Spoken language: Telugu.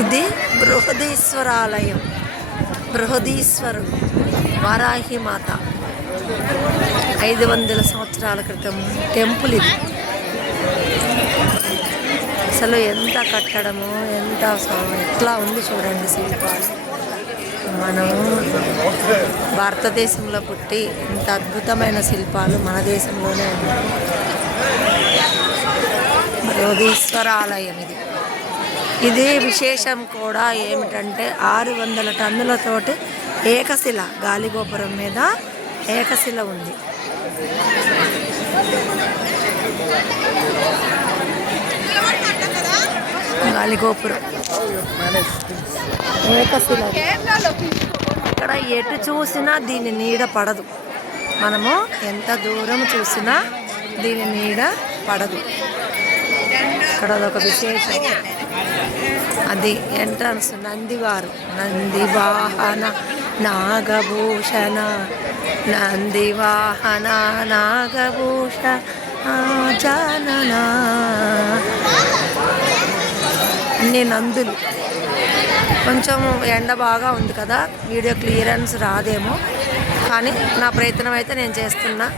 ఇది బృహదీశ్వరాలయం. బృహదీశ్వరుడు వారాహి మాత 500 సంవత్సరాల క్రితం టెంపుల్ ఇది. అసలు ఎంత కట్టడము, ఎంత ఎట్లా ఉంది చూడండి శిల్పాలు. మనం భారతదేశంలో పుట్టి ఇంత అద్భుతమైన శిల్పాలు మన దేశంలోనే ఉన్నాయి. బృహదీశ్వరాలయం ఇది. ఇది విశేషం కూడా ఏమిటంటే 600 టన్నులతోటి ఏకశిల, గాలిగోపురం మీద ఏకశిల ఉంది. గాలిగోపురం ఏకశిల. ఇక్కడ ఎటు చూసినా దీని నీడ పడదు. మనము ఎంత దూరం చూసినా దీని నీడ పడదు. ఇక్కడ అదొక విశేషం. అది ఎంట్రన్స్. నందివారు, నందివాహన నాగభూషణ, నందివాహన నాగభూషణ జానన. అన్ని నందులు. కొంచెం ఎండ బాగా ఉంది కదా, వీడియో క్లియరెన్స్ రాదేమో, కానీ నా ప్రయత్నం అయితే నేను చేస్తున్నా.